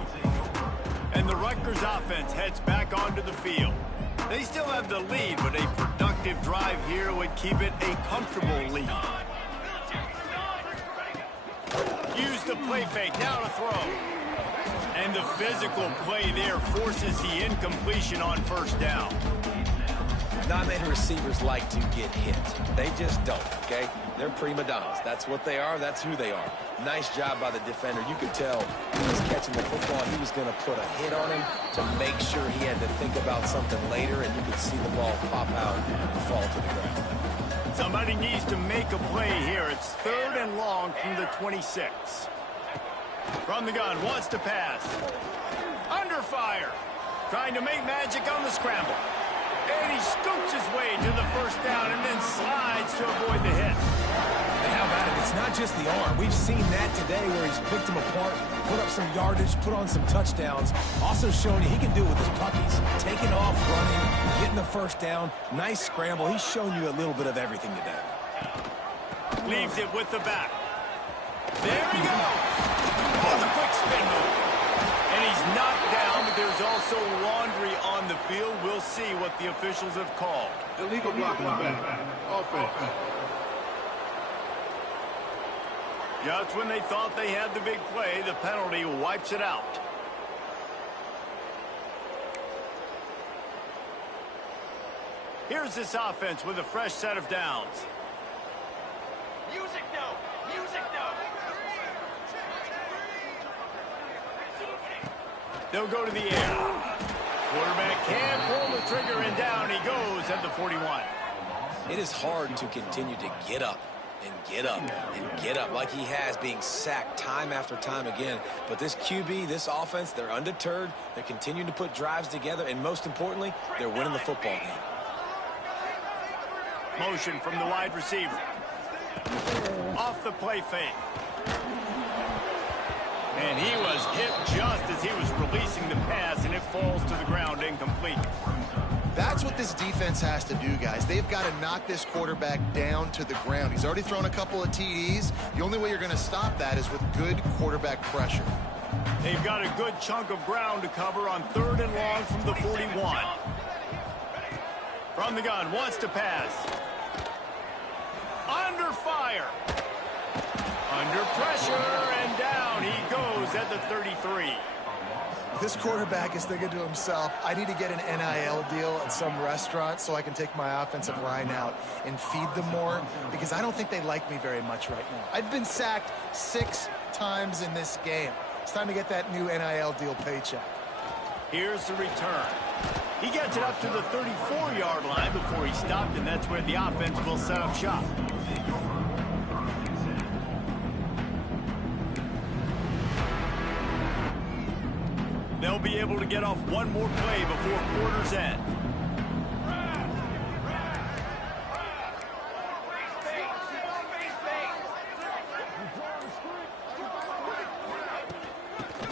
And the Rutgers offense heads back onto the field. They still have the lead, but a productive drive here would keep it a comfortable lead. Use the play fake, now to throw. And the physical play there forces the incompletion on first down. Not many receivers like to get hit. They just don't, okay? They're prima donnas. That's what they are. That's who they are. Nice job by the defender. You could tell he was catching the football. He was going to put a hit on him to make sure he had to think about something later, and you could see the ball pop out and fall to the ground. Somebody needs to make a play here. It's 3rd and long from the 26. From the gun, wants to pass. Under fire. Trying to make magic on the scramble. And he scoops his way to the first down and then slides to avoid the hit. And how about it? It's not just the arm. We've seen that today where he's picked them apart, put up some yardage, put on some touchdowns. Also showing you he can do it with his puppies. Taking off, running, getting the first down. Nice scramble. He's shown you a little bit of everything today. Leaves it with the back. There he goes. Oh, the quick spin move. And he's knocked down, but there's also laundry on the field. We'll see what the officials have called. Illegal block on the back. Offense. Just when they thought they had the big play, the penalty wipes it out. Here's this offense with a fresh set of downs. Music note! Music note! They'll go to the air. Quarterback can't pull the trigger, and down he goes at the 41. It is hard to continue to get up and get up and get up like he has, being sacked time after time again. But this QB, this offense, they're undeterred. They're continuing to put drives together, and most importantly, they're winning the football game. Motion from the wide receiver. Off the play fake. And he was hit just as he was releasing the pass, and it falls to the ground incomplete. That's what this defense has to do, guys. They've got to knock this quarterback down to the ground. He's already thrown a couple of TDs. The only way you're going to stop that is with good quarterback pressure. They've got a good chunk of ground to cover on 3rd and long from the 41. From the gun, wants to pass. Under fire. Under pressure, and down he goes at the 33. This quarterback is thinking to himself, I need to get an NIL deal at some restaurant so I can take my offensive line out and feed them more, because I don't think they like me very much right now. I've been sacked 6 times in this game. It's time to get that new NIL deal paycheck. Here's the return. He gets it up to the 34-yard line before he stopped, and that's where the offense will set up shop. They'll be able to get off one more play before quarter's end.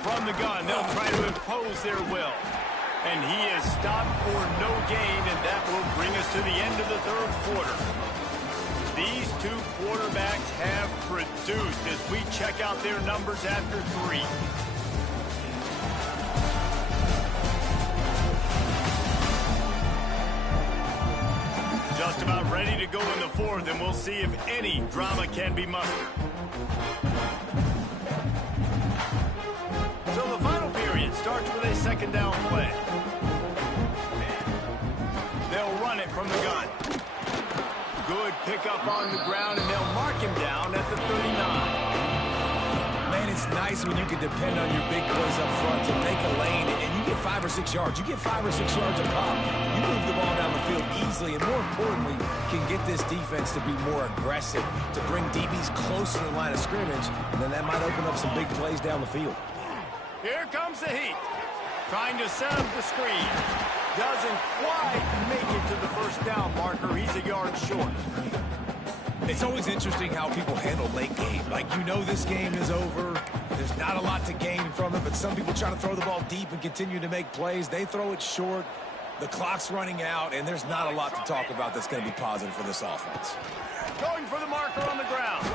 From the gun, they'll try to impose their will. And he is stopped for no gain, and that will bring us to the end of the 3rd quarter. These two quarterbacks have produced as we check out their numbers after 3. Just about ready to go in the 4th, and we'll see if any drama can be mustered. So the final period starts with a 2nd down play. They'll run it from the gun. Good pickup on the ground, and they'll mark him down at the 39. Man, it's nice when you can depend on your big boys up front to make a lane, and you get 5 or 6 yards. You get 5 or 6 yards a pop. You move the ball down the field easily, and more importantly, can get this defense to be more aggressive, to bring DBs closer to the line of scrimmage, and then that might open up some big plays down the field. Here comes the heat. Trying to set up the screen. Doesn't quite make it to the 1st down marker. He's a yard short. It's always interesting how people handle late game. Like, you know this game is over. There's not a lot to gain from it, but some people try to throw the ball deep and continue to make plays. They throw it short. The clock's running out, and there's not a lot to talk about that's going to be positive for this offense. Going for the marker on the ground.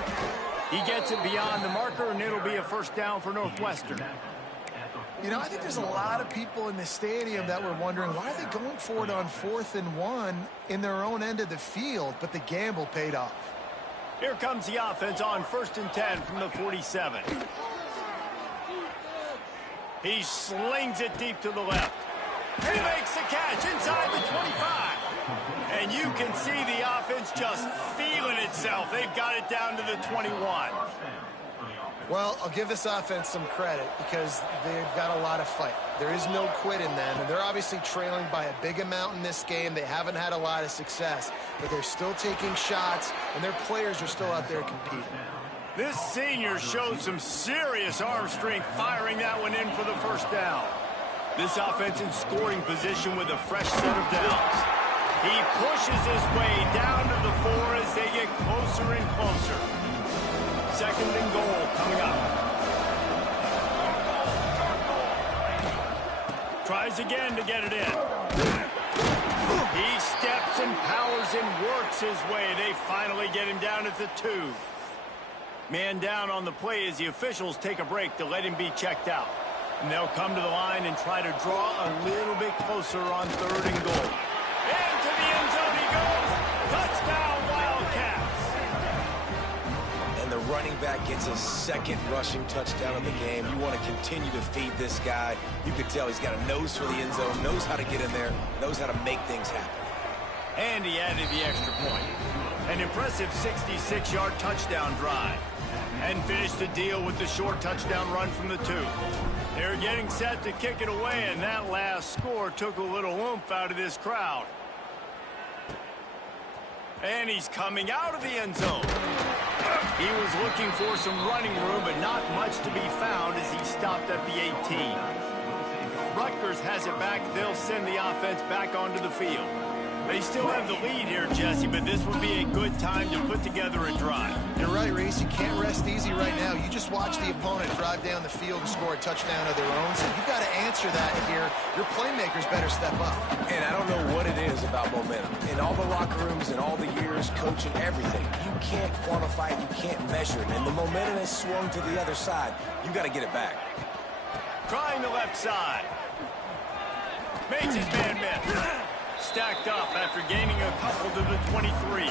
He gets it beyond the marker, and it'll be a 1st down for Northwestern. You know, I think there's a lot of people in the stadium that were wondering, why are they going for it on 4th and 1 in their own end of the field? But the gamble paid off. Here comes the offense on 1st and 10 from the 47. He slings it deep to the left. He makes the catch inside the 25. And you can see the offense just feeling itself. They've got it down to the 21. Well, I'll give this offense some credit because they've got a lot of fight. There is no quit in them, and they're obviously trailing by a big amount in this game. They haven't had a lot of success, but they're still taking shots, and their players are still out there competing. This senior showed some serious arm strength firing that one in for the 1st down. This offense in scoring position with a fresh set of downs. He pushes his way down to the 4 as they get closer and closer. 2nd and goal coming up. Tries again to get it in. He steps and powers and works his way. They finally get him down at the 2. Man down on the play as the officials take a break to let him be checked out. And they'll come to the line and try to draw a little bit closer on 3rd and goal. Into the end zone he goes. Touchdown, Wildcats. And the running back gets his second rushing touchdown of the game. You want to continue to feed this guy. You can tell he's got a nose for the end zone, knows how to get in there, knows how to make things happen. And he added the extra point. An impressive 66-yard touchdown drive. And finished the deal with the short touchdown run from the 2. They're getting set to kick it away, and that last score took a little oomph out of this crowd. And he's coming out of the end zone. He was looking for some running room, but not much to be found as he stopped at the 18. Rutgers has it back. They'll send the offense back onto the field. They still have the lead here, Jesse, but this would be a good time to put together a drive. You're right, Reese. You can't rest easy right now. You just watch the opponent drive down the field and score a touchdown of their own, so you've got to answer that here. Your playmakers better step up. And I don't know what it is about momentum. In all the locker rooms and all the years coaching everything, you can't quantify it, you can't measure it. And the momentum has swung to the other side. You got to get it back. Trying the left side. Makes his man miss. Stacked up after gaining a couple to the 23.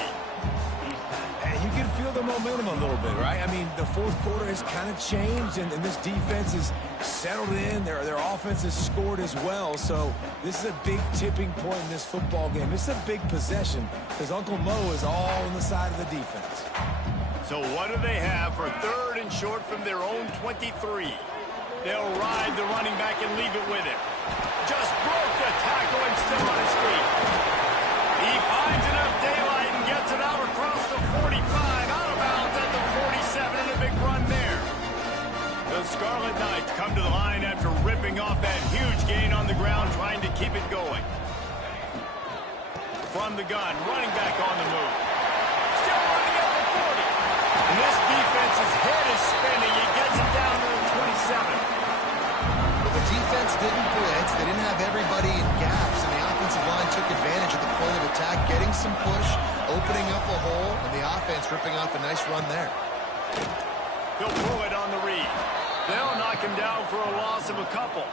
And you can feel the momentum a little bit, right? I mean, the fourth quarter has kind of changed, and this defense is settled in. Their offense has scored as well, so this is a big tipping point in this football game. It's a big possession because Uncle Mo is all on the side of the defense. So what do they have for 3rd and short from their own 23? They'll ride the running back and leave it with him. Just broke the tackle and still on his feet. He finds enough daylight and gets it out across the 45, out of bounds at the 47, and a big run there. The Scarlet Knights come to the line after ripping off that huge gain on the ground, trying to keep it going. From the gun, running back on the move. Still running at the 40. And this defense's head is spinning. He gets it down to the 27. The defense didn't blitz. They didn't have everybody in gaps, and the offensive line took advantage of the point of attack, getting some push, opening up a hole, and the offense ripping off a nice run there. He'll pull it on the read. They'll knock him down for a loss of a couple.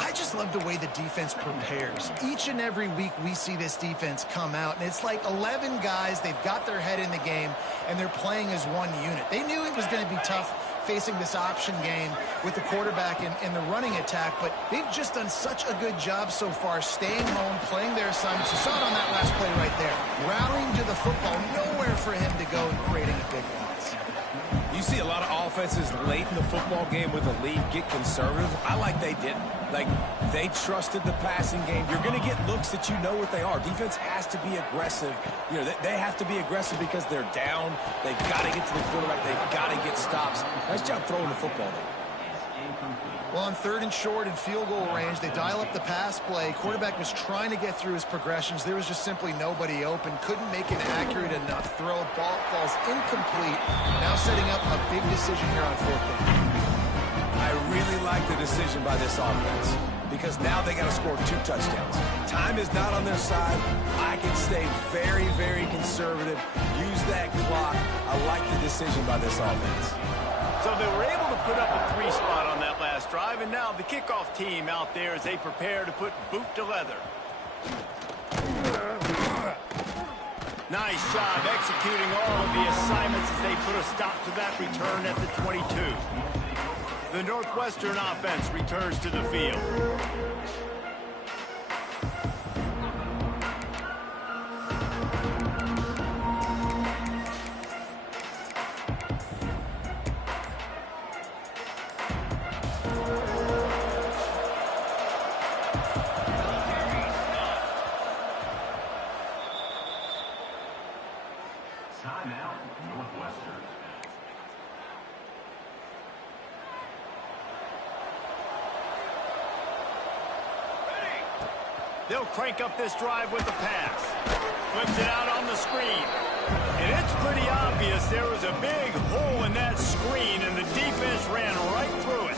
I just love the way the defense prepares. Each and every week we see this defense come out, and it's like 11 guys. They've got their head in the game, and they're playing as one unit. They knew it was going to be tough facing this option game with the quarterback in the running attack, but they've just done such a good job so far, staying home, playing their assignments. You saw it on that last play right there. Rallying to the football, nowhere for him to go and creating a big loss. You see a lot of offenses late in the football game with a lead get conservative. I like they didn't. Like, they trusted the passing game. You're going to get looks that you know what they are. Defense has to be aggressive. You know, they have to be aggressive because they're down. They've got to get to the quarterback. They've got to get stops. Nice job throwing the football there. Well, on 3rd and short and field goal range, they dial up the pass play. Quarterback was trying to get through his progressions. There was just simply nobody open. Couldn't make an accurate enough throw. Ball falls incomplete. Now setting up a big decision here on 4th down. I really like the decision by this offense because now they got to score 2 touchdowns. Time is not on their side. I can stay very, very conservative. Use that clock. I like the decision by this offense. So they were able to put up a 3 spot on that last drive, and now the kickoff team out there as they prepare to put boot to leather. Nice job executing all of the assignments as they put a stop to that return at the 22. The Northwestern offense returns to the field. Timeout, Northwestern. They'll crank up this drive with the pass. Flips it out on the screen. And it's pretty obvious there was a big hole in that screen, and the defense ran right through it.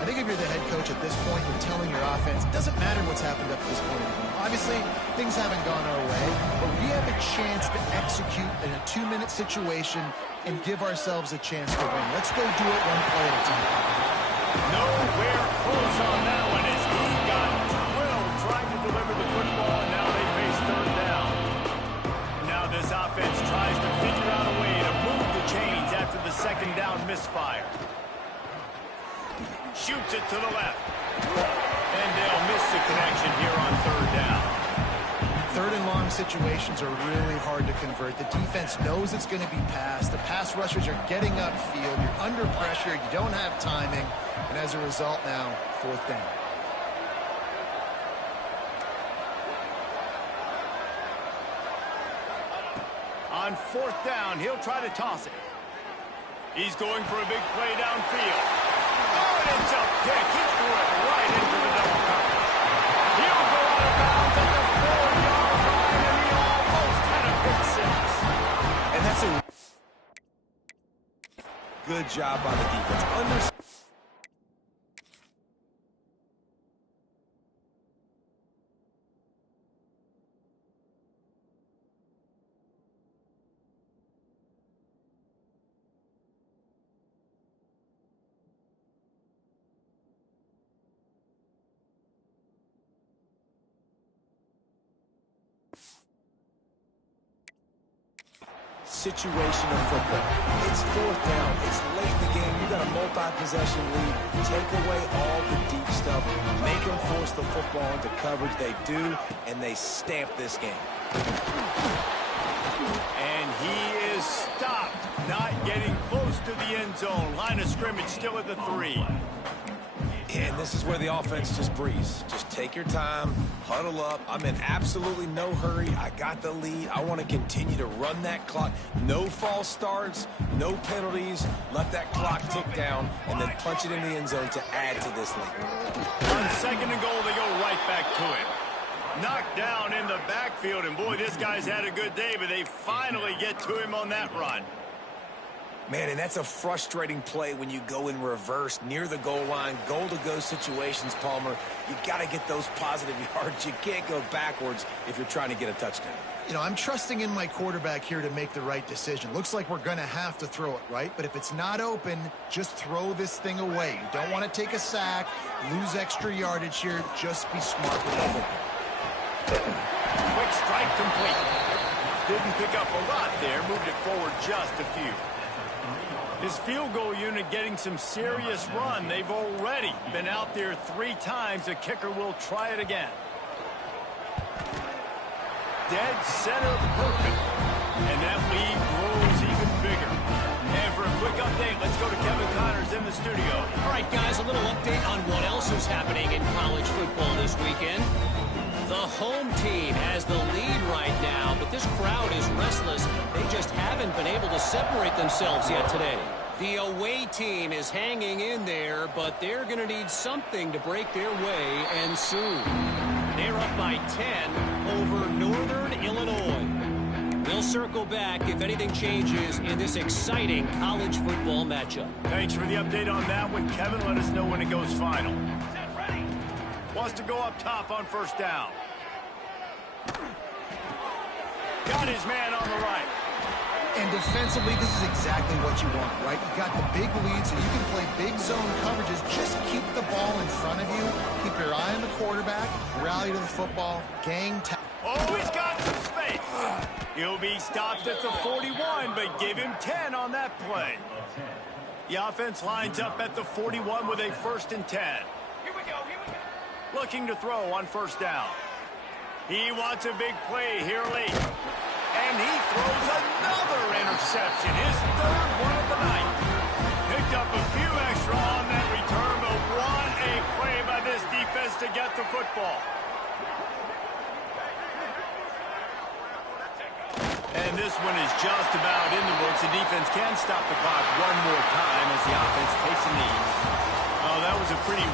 I think if you're the head coach at this point, you're telling your offense, it doesn't matter what's happened up to this point. Obviously, things haven't gone our way, but we have a chance to execute in a 2-minute situation and give ourselves a chance to win. Let's go do it one play at a time. Nowhere close on that one as he got drilled trying to deliver the football, and now they face 3rd down. Now this offense tries to figure out a way to move And they'll miss the connection here on third down. Third and long situations are really hard to convert. The defense knows it's going to be passed. The pass rushers are getting upfield. You're under pressure. You don't have timing. And as a result now, fourth down. On fourth down, he'll try to toss it. He's going for a big play downfield. Oh, and it's a pick. He threw it right into the double cover. He'll go out of bounds at the 4-yard line, and he almost had a pick six. And that's a good job by the defense. Situation of football. It's fourth down. It's late in the game. You got a multi-possession lead. Take away all the deep stuff. Make them force the football into coverage. They do, and they stamp this game. And he is stopped, not getting close to the end zone. Line of scrimmage still at the 3. And this is where the offense just breathes. Just take your time, huddle up. I'm in absolutely no hurry. I got the lead. I want to continue to run that clock. No false starts, no penalties. Let that clock tick down, and then punch it in the end zone to add to this lead. On second and goal, they go right back to him. Knocked down in the backfield, and boy, this guy's had a good day, but they finally get to him on that run. Man, and that's a frustrating play when you go in reverse near the goal line, goal-to-go situations, Palmer. You got to get those positive yards. You can't go backwards if you're trying to get a touchdown. You know, I'm trusting in my quarterback here to make the right decision. Looks like we're going to have to throw it, right? But if it's not open, just throw this thing away. You don't want to take a sack, lose extra yardage here. Just be smart with the football. Quick strike complete. Didn't pick up a lot there. Moved it forward just a few. His field goal unit getting some serious run. They've already been out there 3 times. The kicker will try it again. Dead center perfect. And that lead grows even bigger. And for a quick update, let's go to Kevin Connors in the studio. All right, guys, a little update on what else is happening in college football this weekend. The home team has the lead right now, but this crowd is restless. They just haven't been able to separate themselves yet today. The away team is hanging in there, but they're going to need something to break their way, and soon. They're up by 10 over Northern Illinois. We'll circle back if anything changes in this exciting college football matchup. Thanks for the update on that one, Kevin. Let us know when it goes final. Wants to go up top on first down. Got his man on the right. And defensively, this is exactly what you want, right? You got the big lead, so you can play big zone coverages. Just keep the ball in front of you. Keep your eye on the quarterback. Rally to the football. Gang tackle. Oh, he's got some space. He'll be stopped at the 41, but give him 10 on that play. The offense lines up at the 41 with a 1st and 10. Here we go, here we go. Looking to throw on first down. He wants a big play here late. And he throws another interception. His 3rd one of the night. Picked up a few extra on that return, but what a play by this defense to get the football. And this one is just about in the books. The defense can stop the clock one more time as the offense takes a knee. Oh, that was a pretty